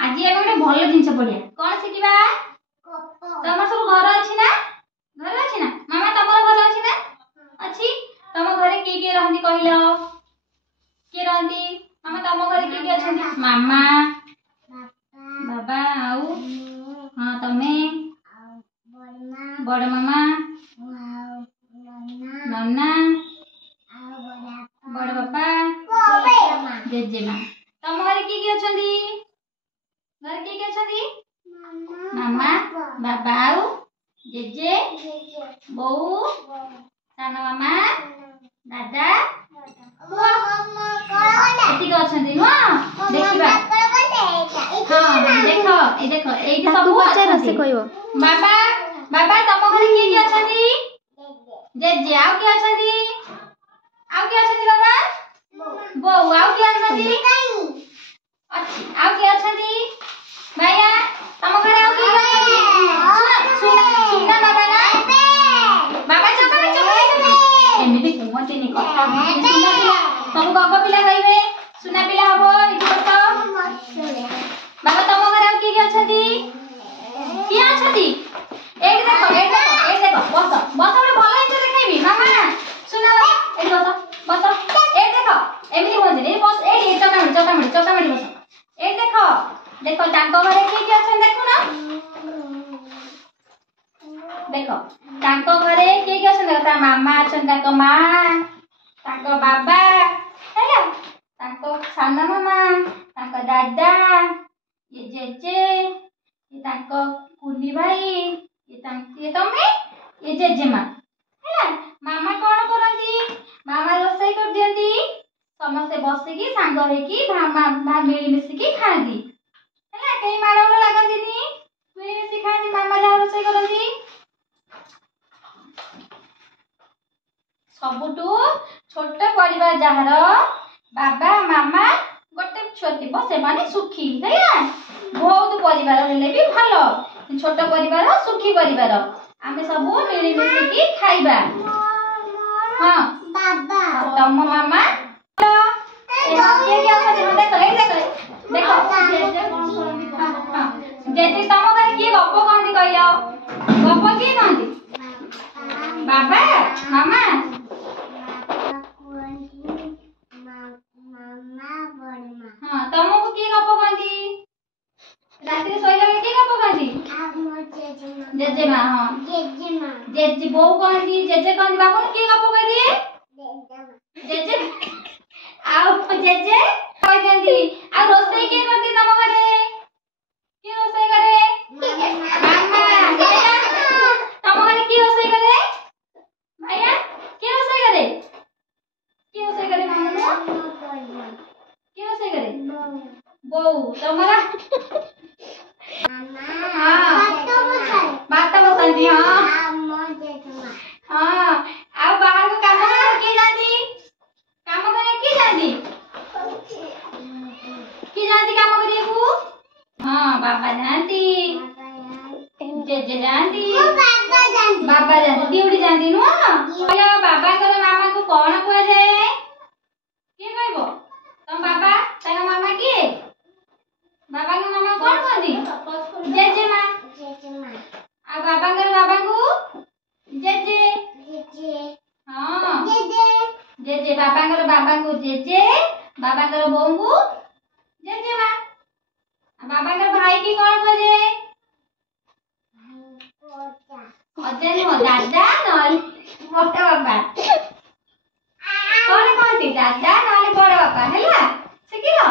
आज आम गोटे भल जिन पढ़िया कौन शिखा तुम सब घर अच्छी ना घर अच्छी ना मामा तुम घर अच्छी ना अच्छी तुम घरे किए रहती कहल किए रहती मामा तुम घरे किए अच्छा मामा बाबा आउ हाँ तमे बड़ मामा नन्ना बड़ बापा जेजेमा तुम घरे किए अच्छा घर किए अच्छा मामा बाबा आउ जेजे बो सान मामा दादा एतिक अच्छा नुह देखा हाँ देख ये सब बाबा बाबा तुम घर किए अच्छा जेजे आउ किए अच्छा बाबा बो आउ किए अच्छा आउ किए अच्छा भैया तुम घर आउ किए सुना बाबा ना बाबा चुप एमती कहते नहीं कथा सुना पिला सब गप पिला कहबे सुना पिला हबो इठी बस बाबा तुम घर आउ किए अच्छा किए अच्छा एक देखो बस बस गोटे भल जिन देखी मामा सुना बाबा बस एक देख एमती कहते नहीं बस ए चौका बस एक देखो तांको घरे किए अच्छा देखु ना देखो तांको घरे किए अच्छा देखो ता मामा अच्छा तांको माँ तांको बाबा हैला तांको सान मामा तांको दादा ये जेजे ये तांको कुनी भाई ये तमे ये जेजेमा हैला मामा कौन करती मामा रोसई कर दियंती समस्ते बसिकी सांग होइकी मामा मिली मिसिकी खाती हैला कई माड़ोल लागंतीनी मिली मिसिकी खाती मामा जहाँ रोसई करती सबुठू छोट परिवार जहार बाबा मामा गोटे छुआ थी से माने सुखी है बहुत परिवार हेले भी भल छोट परिवार सुखी परिवार आमे सब मिली मिसिकी खाइबा हाँ बाबा तम मामा देखो जेजे तुम घर किए गप कहती कहल गप किए कहती बाबा मामा हाँ तुमको किए गप कहती रात शोला बेले किए गप कहती जेजेमा हाँ जेजे बो कहती जेजे कहती बाबू किए गप कह दिए जेजे आउ जेजे कह दियंती आ रोसई के करती तम घरे की रोसई करे मामा भैया तम घरे की रोसई करे भैया की रोसई करे मामा की रोसई करे बो तमरा हां बात बसंती हां हां आ बाहर को काम की जाती काम करे की जाती काम करिए को हां बाबा जानती जेजे जानती बाबा जानती ड्यूटी जानती नु बोलो बाबा को मामा को कौन कह जाए के कहबो तुम बाबा तेरा मामा किए बाबा के मामा कौन कहती जेजे मां आ बाबा को जेजे हां जेजे बाबा को जेजे बाबा को बोऊ को जेजे मां बाबा के भाई की कौन खोजे अजय नो दादा नल मोटा बाबा कौन कहती दादा नल बड़ बाबा हैला सिखिलो